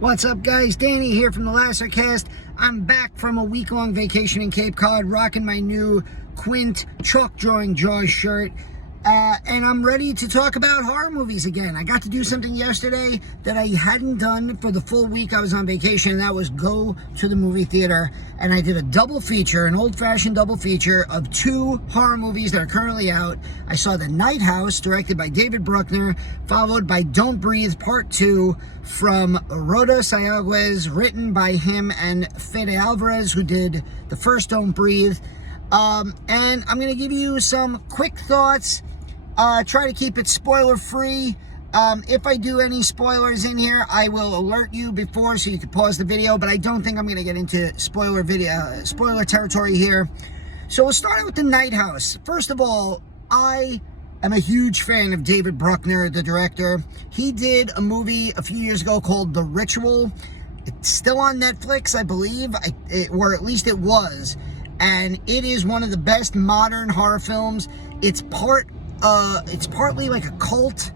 What's up, guys? Danny here from the Lassercast. I'm back from a week-long vacation in Cape Cod, rocking my new Quint chalk drawing Jaws shirt. And I'm ready to talk about horror movies again. I got to do something yesterday that I hadn't done for the full week I was on vacation, and that was go to the movie theater. And I did a double feature, an old-fashioned double feature of two horror movies that are currently out. I saw The Night House, directed by David Bruckner, followed by Don't Breathe Part 2 from Roda Sayaguez, written by him and Fede Alvarez, who did the first Don't Breathe. And I'm going to give you some quick thoughts. Try to keep it spoiler-free. If I do any spoilers in here, I will alert you before so you can pause the video, but I don't think I'm going to get into spoiler territory here. So we'll start out with The Night House. First of all, I am a huge fan of David Bruckner, the director. He did a movie a few years ago called The Ritual. It's still on Netflix, I believe, or at least it was. And it is one of the best modern horror films. It's partly like a cult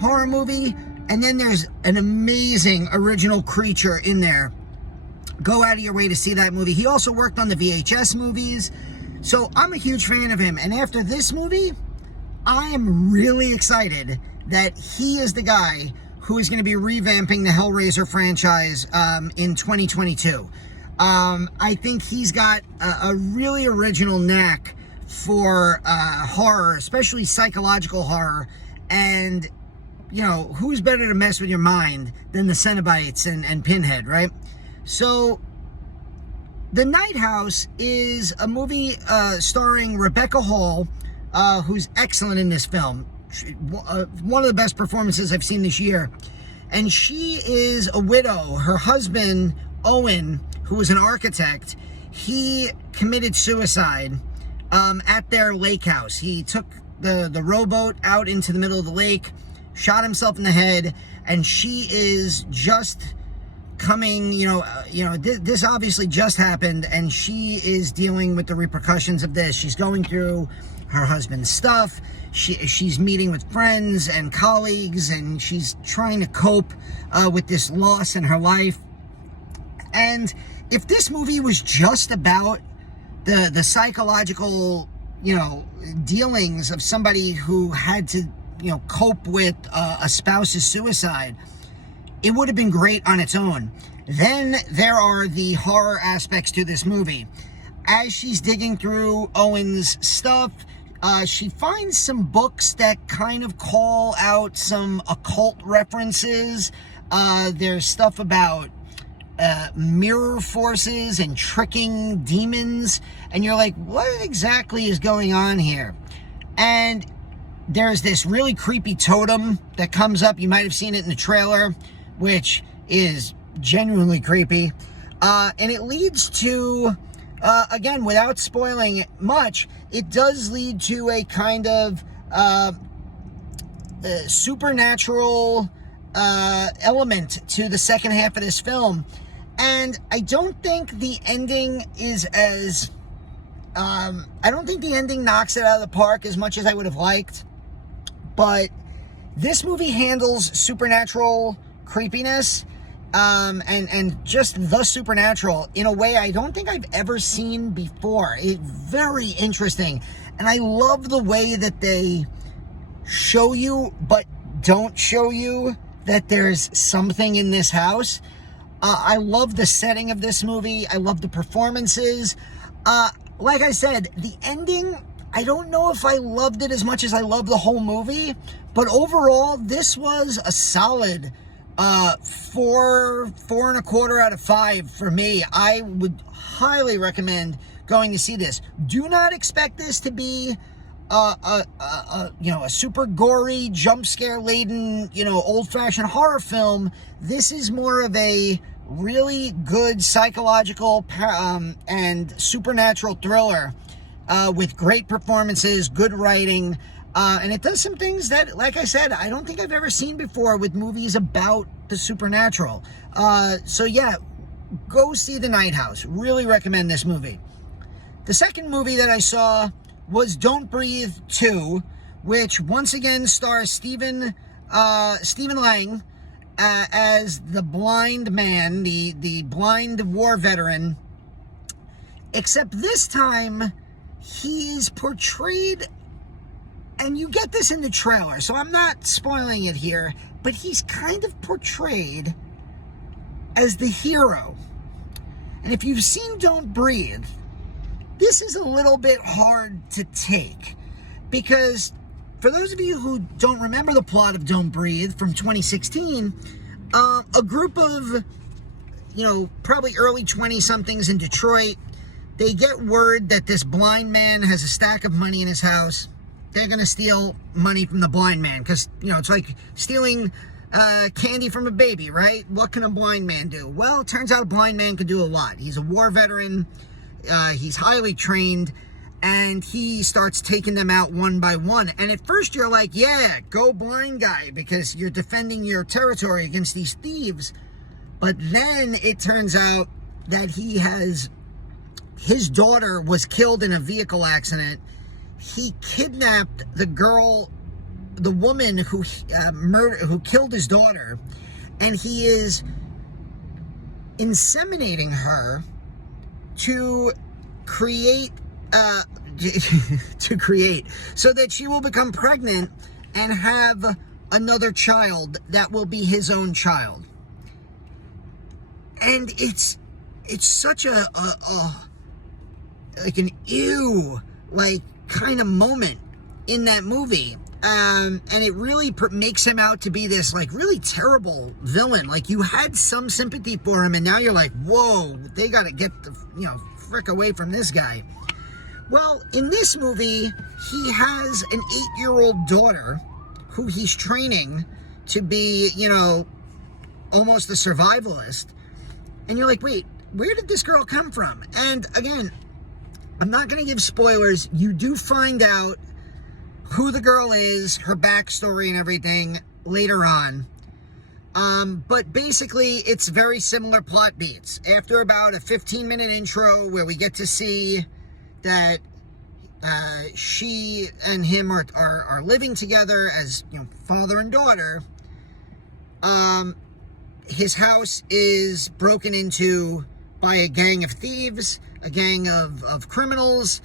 horror movie, and then there's an amazing original creature in there. Go out of your way to see that movie. He also worked on the VHS movies, so I'm a huge fan of him. And after this movie, I am really excited that he is the guy who is going to be revamping the Hellraiser franchise in 2022. I think he's got a really original knack for horror, especially psychological horror. And, you know, who's better to mess with your mind than the Cenobites and Pinhead, right? So, The Night House is a movie starring Rebecca Hall, who's excellent in this film. One of the best performances I've seen this year. And she is a widow. Her husband, Owen, who was an architect, he committed suicide at their lake house. He took the rowboat out into the middle of the lake, shot himself in the head, and she is just coming, this obviously just happened, and she is dealing with the repercussions of this. She's going through her husband's stuff. She's meeting with friends and colleagues, and she's trying to cope with this loss in her life. And if this movie was just about the psychological, dealings of somebody who had to, cope with a spouse's suicide, it would have been great on its own. Then there are the horror aspects to this movie. As she's digging through Owen's stuff, she finds some books that kind of call out some occult references. There's stuff about mirror forces and tricking demons, and you're like, what exactly is going on here? And there's this really creepy totem that comes up. You might have seen it in the trailer, which is genuinely creepy. And it leads to, again, without spoiling much, it does lead to a kind of supernatural element to the second half of this film. And I don't think the ending is as, I don't think the ending knocks it out of the park as much as I would have liked. But this movie handles supernatural creepiness, and just the supernatural in a way I don't think I've ever seen before. It's very interesting. And I love the way that they show you, but don't show you, that there's something in this house. I love the setting of this movie. I love the performances. Like I said, the ending, I don't know if I loved it as much as I love the whole movie, but overall, this was a solid 4.25 out of 5 for me. I would highly recommend going to see this. Do not expect this to be a super gory, jump scare laden, old-fashioned horror film. This is more of a really good psychological and supernatural thriller with great performances, good writing, and it does some things that, like I said, I don't think I've ever seen before with movies about the supernatural. So yeah, go see The Night House. Really recommend this movie. The second movie that I saw was Don't Breathe 2, which once again stars Stephen Lang as the blind man, the blind war veteran, except this time he's portrayed, and you get this in the trailer, so I'm not spoiling it here, but he's kind of portrayed as the hero. And if you've seen Don't Breathe, this is a little bit hard to take, because for those of you who don't remember the plot of Don't Breathe from 2016, a group of, probably early 20-somethings in Detroit, they get word that this blind man has a stack of money in his house. They're going to steal money from the blind man because, it's like stealing candy from a baby, right? What can a blind man do? Well, it turns out a blind man can do a lot. He's a war veteran. He's highly trained. And he starts taking them out one by one. And at first you're like, yeah, go blind guy, because you're defending your territory against these thieves. But then it turns out that his daughter was killed in a vehicle accident. He kidnapped the woman who killed his daughter, and he is inseminating her to create so that she will become pregnant and have another child that will be his own child. And it's such a like an ew like kind of moment in that movie, and it really makes him out to be this like really terrible villain. Like, you had some sympathy for him, and now you're like, whoa, they got to get the frick away from this guy. Well, in this movie, he has an 8-year-old daughter who he's training to be, almost a survivalist. And you're like, wait, where did this girl come from? And again, I'm not going to give spoilers. You do find out who the girl is, her backstory and everything later on. But basically, it's very similar plot beats. After about a 15-minute intro where we get to see that she and him are living together as father and daughter, his house is broken into by a gang of thieves, a gang of criminals,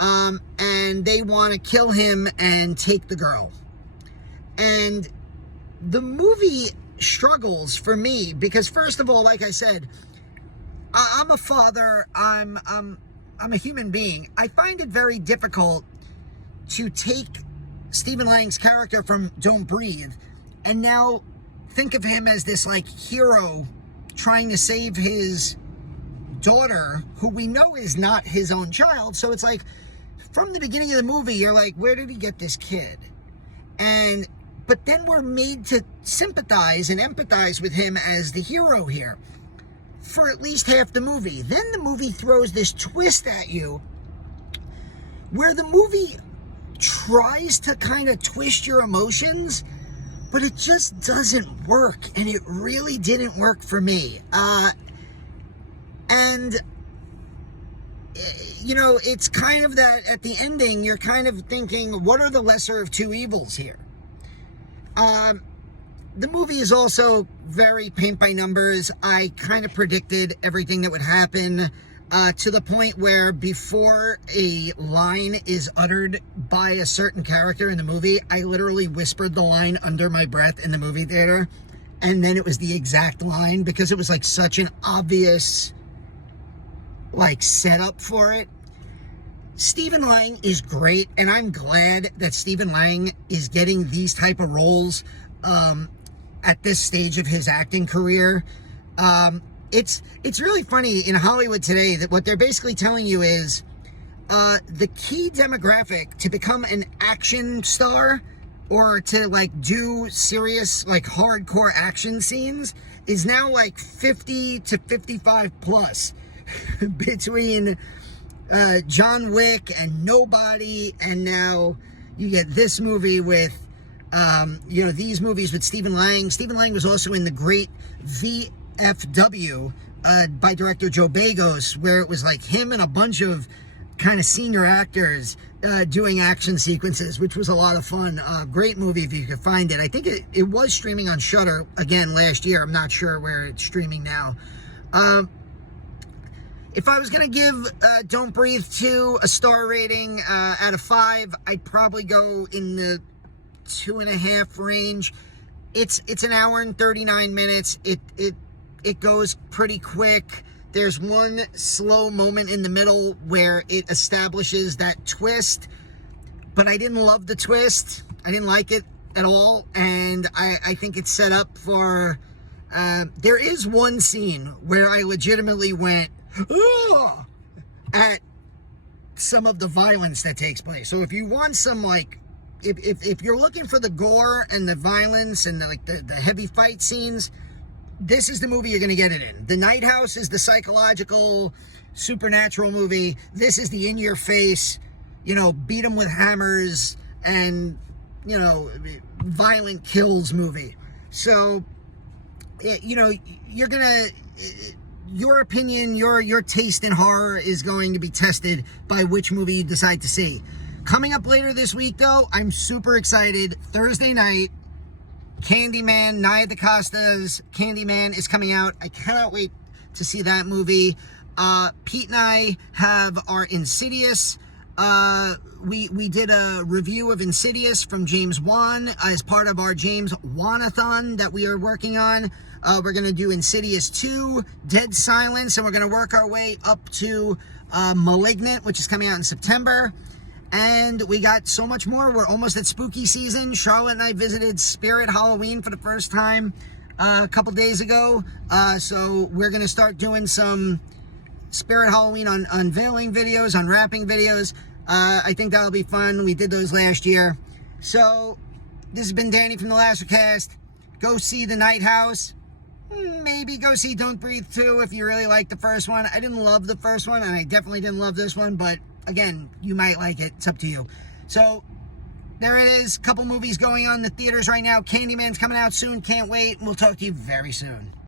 and they want to kill him and take the girl. And the movie struggles for me because, first of all, like I said, I'm a father, I'm a human being. I find it very difficult to take Stephen Lang's character from Don't Breathe and now think of him as this like hero trying to save his daughter, who we know is not his own child. So it's like, from the beginning of the movie, you're like, where did he get this kid? But then we're made to sympathize and empathize with him as the hero here for at least half the movie. Then the movie throws this twist at you where the movie tries to kind of twist your emotions, but it just doesn't work, and it really didn't work for me. And it's kind of that at the ending, you're kind of thinking, what are the lesser of two evils here? The movie is also very paint by numbers. I kind of predicted everything that would happen to the point where before a line is uttered by a certain character in the movie, I literally whispered the line under my breath in the movie theater. And then it was the exact line because it was like such an obvious like setup for it. Stephen Lang is great, and I'm glad that Stephen Lang is getting these type of roles at this stage of his acting career. It's really funny in Hollywood today that what they're basically telling you is the key demographic to become an action star or to like do serious like hardcore action scenes is now like 50 to 55 plus between John Wick and Nobody, and now you get this movie with these movies with Stephen Lang. Stephen Lang was also in the great VFW by director Joe Begos, where it was like him and a bunch of kind of senior actors doing action sequences, which was a lot of fun. Great movie if you could find it. I think it was streaming on Shudder again last year. I'm not sure where it's streaming now. If I was going to give Don't Breathe 2 a star rating out of 5, I'd probably go in the 2.5 range. It's an hour and 39 minutes. It goes pretty quick. There's one slow moment in the middle where it establishes that twist, but I didn't love the twist. I didn't like it at all, and I think it's set up for... there is one scene where I legitimately went, "Ugh!" at some of the violence that takes place. So if you want some, like, if you're looking for the gore and the violence and the heavy fight scenes, this is the movie you're going to get it in. The Night House is the psychological, supernatural movie. This is the in-your-face, beat them with hammers and, violent kills movie. So, you're going to... your opinion, your taste in horror is going to be tested by which movie you decide to see. Coming up later this week, though, I'm super excited. Thursday night, Candyman, Nia DaCosta's Candyman is coming out. I cannot wait to see that movie. Pete and I have our Insidious. We did a review of Insidious from James Wan as part of our James Wan-a-thon that we are working on. We're going to do Insidious 2, Dead Silence, and we're going to work our way up to Malignant, which is coming out in September. And we got so much more. We're almost at spooky season. Charlotte and I visited Spirit Halloween for the first time a couple days ago. So we're going to start doing some Spirit Halloween unveiling videos, unwrapping videos. I think that'll be fun. We did those last year. So this has been Danny from The Lacercast. Go see The Night House. Maybe go see Don't Breathe 2 if you really like the first one. I didn't love the first one, and I definitely didn't love this one, but again, you might like it. It's up to you. So there it is. Couple movies going on in the theaters right now. Candyman's coming out soon. Can't wait. We'll talk to you very soon.